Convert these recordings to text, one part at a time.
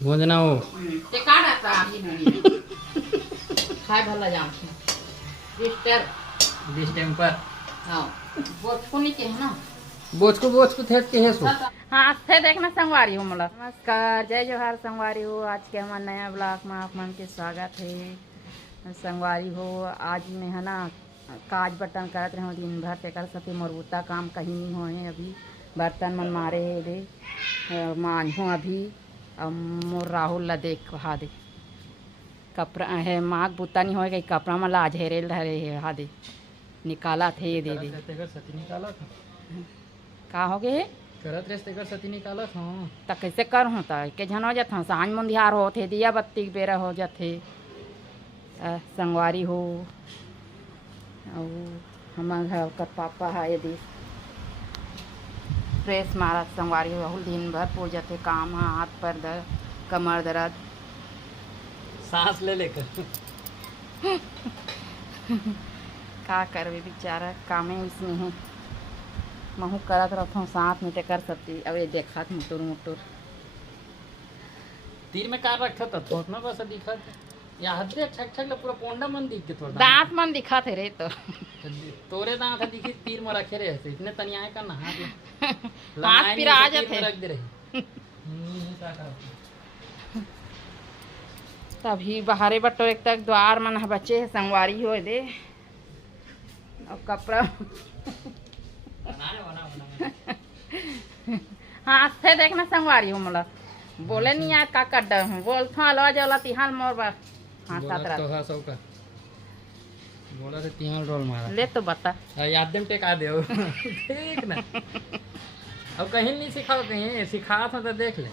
भोजना हो ते काढ आता ही व्हिडिओ काय भला जाम डिस्टर डिस्टेम्पर हां बोच कोणी के है ना बोच को थेट के है सो हाँ थे देखना संगवारी हूँ मला नमस्कार जय जोहार संगवारी हो। आज के हमारे नया ब्लॉग में आप मन के स्वागत है संगवारी हो। आज में है ना काज बर्तन करत रहे दिन भर ते कर सके मरबूता काम कहीं नहीं होए अभी बर्तन मन मारे दे मांझू अभी अब मोर राहुल ला देख हा दे कपड़ा है माग बुता नहीं होए गई कपड़ा में ला झेरेल रहे है हा दे निकाला थे ये दे दे सती निकाला था का हो गए करत रेस तेकर सती निकाला था त कैसे कर हूँ त के झन हो जात हूँ सांझ मुंधियार होते दिया बत्ती के बेरा हो जाते संगवारी हो और हमारे घर का पापा है यदि प्रेस मारा संगवारी हो बहुत दिन भर पो जाते काम है हाथ पर दर्द कमर दर्द सांस ले लेकर का करवे बेचारा कामे इसमें है महू करत रहता हूँ साथ में ते कर सकती अब ये देखा मुटुर मुटुर तीर में कार रखा था थोड़ा ना बस दिखा या हद छक छक पूरा पोंडा मन दिख के थोड़ा दांत मन दिखा थे रे तो तोरे दांत दिखी तीर में रखे रहे थे इतने तनिया का ना हाथ पिरा आ जाते रख दे रही तभी बाहरे बटो एक तक द्वार मन है बच्चे है संगवारी हो दे और कपड़ा हाँ थे देखना संगवारी हूँ मला बोले नहीं यार का कर डर हूँ बोल था लो जला तिहाल मोर बा हाँ सात तो हाँ सौ का बोला तो तीन रोल मारा ले तो बता याद देम टेका दे ठीक ना अब कहीं नहीं सिखाओ कहीं सिखा था तो देख ले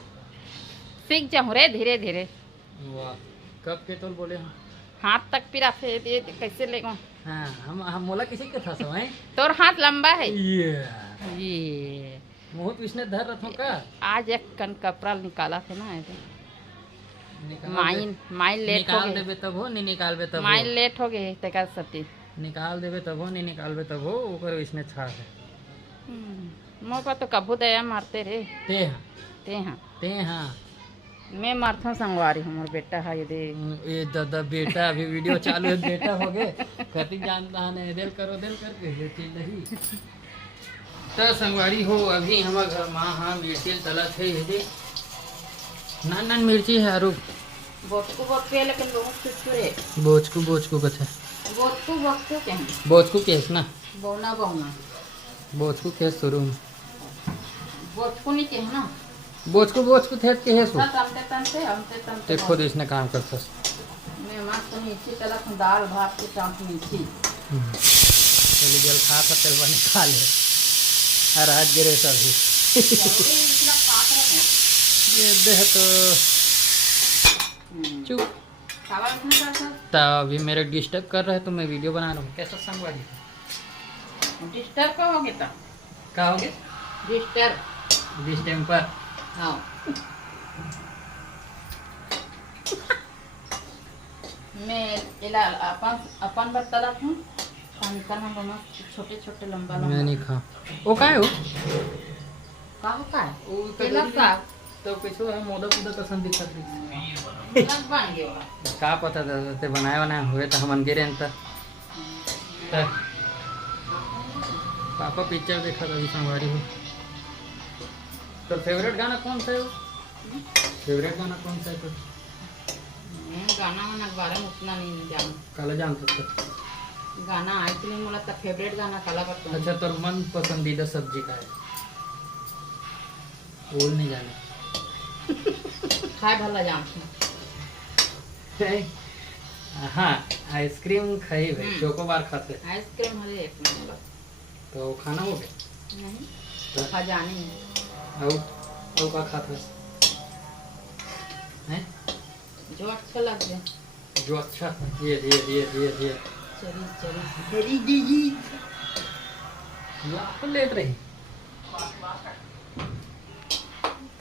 सीख जाऊँ रे धीरे धीरे वाह कब के तोल बोले हम हाथ तक पिरा थे दे कैसे ले हाँ हम मोला किसी के था समय तोर हाथ लंबा है ये ये मुँह पिछने धर रखो का आज एक कन कपड़ा निकाला था ना ऐसे माइन लेट हो निकाल गए देबे तब हो नहीं निकालबे तब माइन लेट हो गए ते कर सकती निकाल देबे तब हो नहीं निकालबे तब हो ऊपर इसने छा है मोर पर तो कबू दया मारते रे ते हाँ मैं मारता हूँ संगवारी हूँ मोर बेटा है ये दे ये दादा बेटा अभी वीडियो चालू है बेटा हो गए कति जानता है दिल करके ये चीज नहीं तो संगवारी हो अभी हमारे घर माँ हाँ मिर्ची तलत है ये नान मिर्ची है आरू बहुत पे लेकिन बहुत चुचुरे बोच को कथे बहुत को केस ना बौना बोच को केस शुरू में बहुत को नहीं के ना बोच को थेट के है सो तमते ते खुद इसने काम करता मैं मस्त मीठी तलक दाल भात के चाट मीठी चली जल खा था तेल बने खा ले हर हाथ गिरे सभी ये देह तो चुप तो अभी मेरे डिस्टर्ब कर रहे तो मैं वीडियो बना रहा हूँ कैसा संगवारी डिस्टर्ब का हो गया क्या हो गया डिस्टेम्पर हाँ मैं इला अपन बतला हूँ निकलना बना छोटे छोटे लंबा मैं नहीं खा वो का है वो का होता है वो केला का तो कैसे है मोदा पसंद दिखा लग बन गया का पता था ते बनाया हुए तो हम गिरे तो पापा पिक्चर देखा था संगवारी हो तो फेवरेट गाना कौन सा है फेवरेट गाना कौन सा है तो गाना वाना के बारे में उतना नहीं जानू काला जान सकता गाना आई तो नहीं बोला तब फेवरेट गाना काला बता अच्छा तो मन पसंदीदा सब्जी का है बोल नहीं जाने खाए भला जान हाँ आइसक्रीम खाई भाई चोकोबार खाते आइसक्रीम हले एक नंबर तो खाना हो गया नहीं तो खजाने में और का खाता है जो अच्छा लग गया जो अच्छा ये चली दीदी आप लेट रही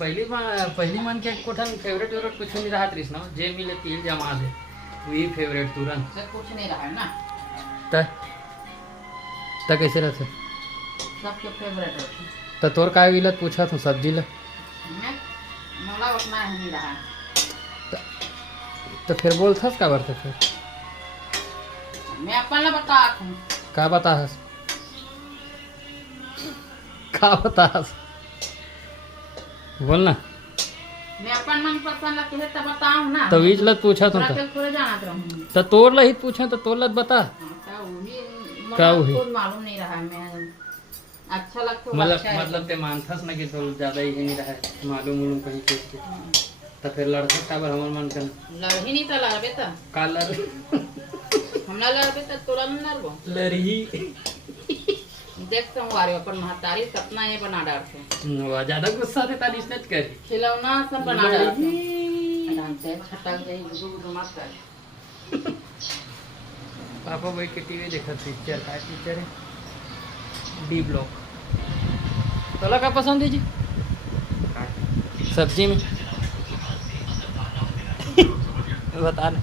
पहली मन के कोठन फेवरेट कुछ नहीं रहा त्रिस ना जे मिले तीर जमा दे वही फेवरेट तुरंत से कुछ नहीं रहा है ना त कैसे रहते सबके फेवरेट होती तो तोर का विलत पूछा तू सब्जी ला मैं मला उतना नहीं रहा तो फिर बोल थस का बार तो फिर मैं अपन बता हूँ का बता हस का बता हस बोल ना मैं अपन मन पसंद लगे है तब बताऊँ ना तो बीच लत पूछा तुम थोड़ा थोड़ा जाना रहूँ तो तोड़ लहित पूछा तो तोड़ लत बता क्या हुई? खुद मालूम नहीं रहा मैं अच्छा लगता है मतलब अच्छा है। मतलब ते मानथस ना कि तो ज्यादा ही नहीं रहा है मालूम उलूम कहीं चीज के तो फिर लड़का का बर हमर मन कर लड़ही नहीं तो लड़बे तो का लड़ हमला लड़बे तो तोरा नहीं लड़बो लड़ही देख संगवारी अपन महतारी सपना है बना डालते वो ज्यादा गुस्सा थे तारीफ न कर खिलौना सब बना डालते डालते छटक जाई गुदु गुदु मत कर पापा बैठ के टीवी देखा पिक्चर का पिक्चर है डी ब्लॉक तोला का पसंद है जी सब्जी में बता ना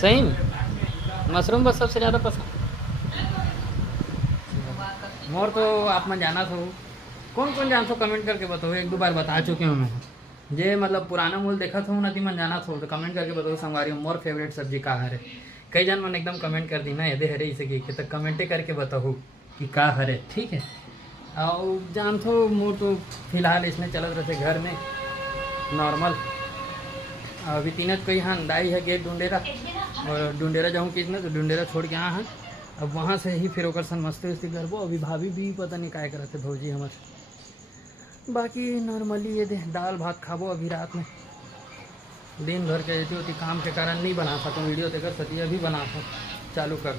सही में मशरूम बस सबसे ज़्यादा पसंद मोर तो आप में जाना था कौन कौन जान सो कमेंट करके बताओ एक दो बार बता चुके हूँ मैं जे मतलब पुराना मूल देखा था ना मन जाना था तो कमेंट करके बताओ संगवारी मोर फेवरेट सब्जी का हरे कई जन मन एकदम कमेंट कर दी ना यदि हरे इसे की तो कमेंटे करके बताओ कि का हरे ठीक है और जान थो मोर तो फिलहाल इसमें चलत रहते घर में नॉर्मल अभी तीनच कोई हाँ दाई है गेट डूंडेरा और डूंडेरा जाऊँ किसने तो डूंडेरा छोड़ के यहाँ हाँ अब वहाँ से ही फिर ओकर सन मस्ती उस्ती करबो अभी भाभी भी पता नहीं काय करते भौजी हमारे बाकी नॉर्मली ये दे दाल भात खाबो अभी रात में दिन भर के होती काम के कारण नहीं बना सकूँ वीडियो देकर सती अभी बना था चालू कर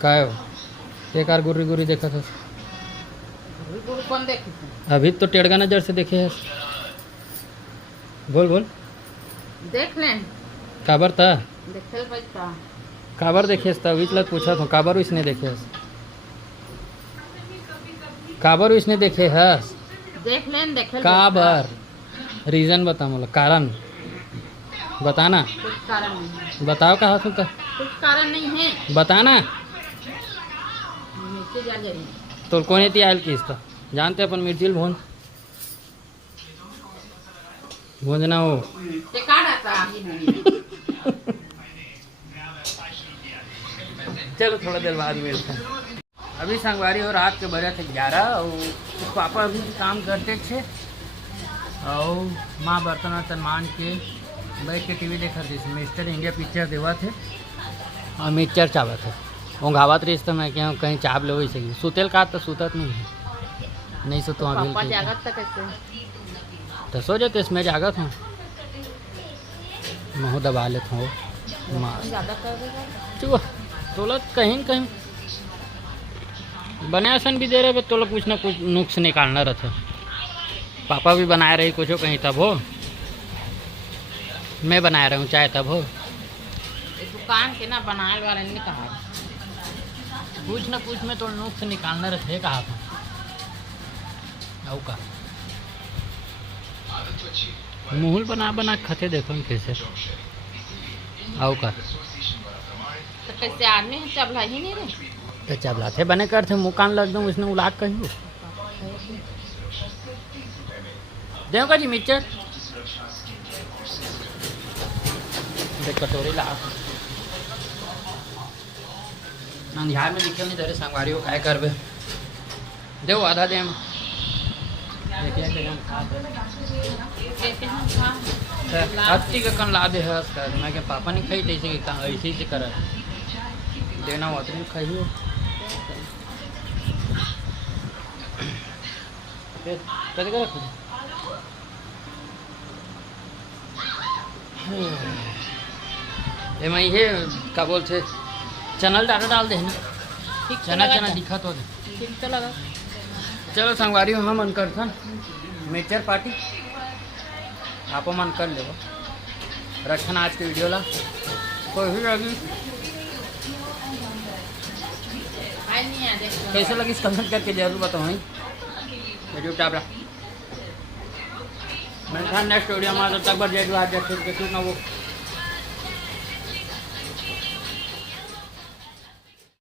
काय हो एक आर गुर्री गुर्री देखा था कौन देखी अभी तो टेढ़गा नजर से देखे है बोल बोल देख ले काबर था देखे पैसा काबर देखे बीच लग पूछा था काबर इसने देखे हस काबर इसने देखे हस देख ले देखे काबर रीजन बता मोला कारण बताना कुछ कारण नहीं बताओ कहाँ सुनता कुछ कारण नहीं है बताना नीचे जा जाइए तो कौन थी आयल किस था जानते अपन मिर्चिल भोन भोजना हो ते काट आता चलो थोड़ा देर बाद मिलते हैं अभी संगवारी हो रात के बजे थे 11 और पापा अभी काम करते थे और माँ बर्तन वर्तन मान के बैठ के टीवी देखा थी मिस्टर इंडिया पिक्चर देवा थे और मिक्सचर चावत थे ऊँघावत रही तो मैं क्या कहीं चाप ले वही सही सुतेल का तो सुतत नहीं सो तो पापा अभी जागत तक कैसे तो सो जाते इसमें जागत हूँ महू दबा लेता हूँ माँ ज्यादा कर देगा चुप तोला कहीं न कहीं बनासन भी दे रहे तोला कुछ ना कुछ नुक्स निकालना रहता पापा भी बनाए रही कुछ कहीं तब हो मैं बना रहा हूँ चाहे तब हो दुकान के ना बनाए वाले ने कहा कुछ ना कुछ में तो नुक्स निकालना रहते कहा था का मुहुल बना बना खाते देखो कैसे आओ का तो कैसे आदमी चबला ही नहीं रे तो चबलाते बने करते मुकान लग दूँ उसने उलाट कही देव का जी मिक्सचर देख कटोरी ला अंधियार में निकल नहीं दे संगवारी हो काय करबे देव आधा दे अति का कन ला दे हस कर मैं के पापा नहीं खाई तैसे के कहाँ ऐसे ही से कर देना हो तो खाई हो कद कर रखो मैं ये क्या बोलते चैनल डाल दे ना चना चना दिखा तो दे ठीक तो लगा चलो संगवारी हम मन कर था मिक्सचर पार्टी आप मन कर ले रखना आज के वीडियो ला कोई भी लगी कैसे लगी कमेंट करके जरूर बताओ यूट्यूब टाप मैं नेक्स्ट वीडियो में तब जय जवाहर जय श्री कृष्ण वो